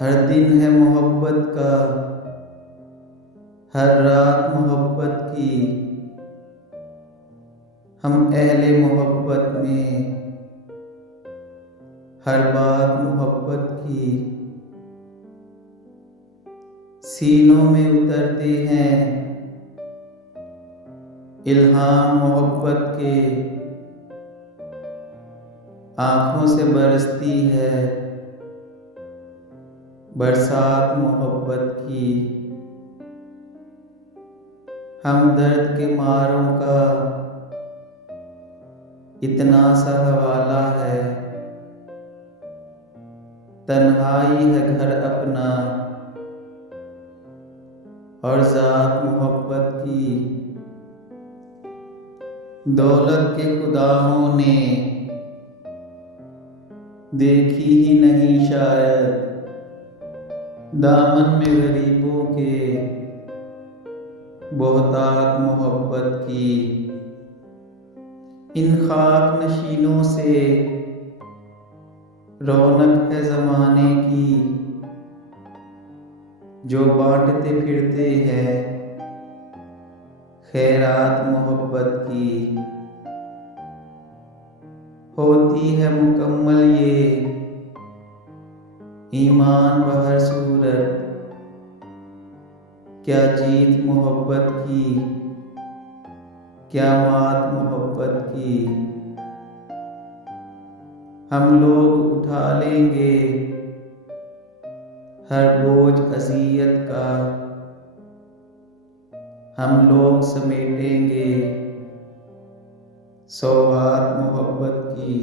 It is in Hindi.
हर दिन है मोहब्बत का, हर रात मोहब्बत की। हम अहले मोहब्बत में हर बात मोहब्बत की। सीनों में उतरते हैं इल्हाम मोहब्बत के, आँखों से बरसती है बरसात मोहब्बत की। हम दर्द के मारों का इतना सा हवाला है, तन्हाई है घर अपना और ज़ात मोहब्बत की। दौलत के खुदाओं ने देखी ही नहीं शायद दामन में गरीबों के बहुतात मोहब्बत की। इन खाक नशीनों से रौनक है ज़माने की, जो बांटते फिरते हैं खैरात मोहब्बत की। होती है मुकम्मल ये ईमान बहर सूरत, क्या जीत मोहब्बत की, क्या मात मोहब्बत की। हम लोग उठा लेंगे हर बोझ अज़ियत का, हम लोग समेटेंगे सौगात मोहब्बत की।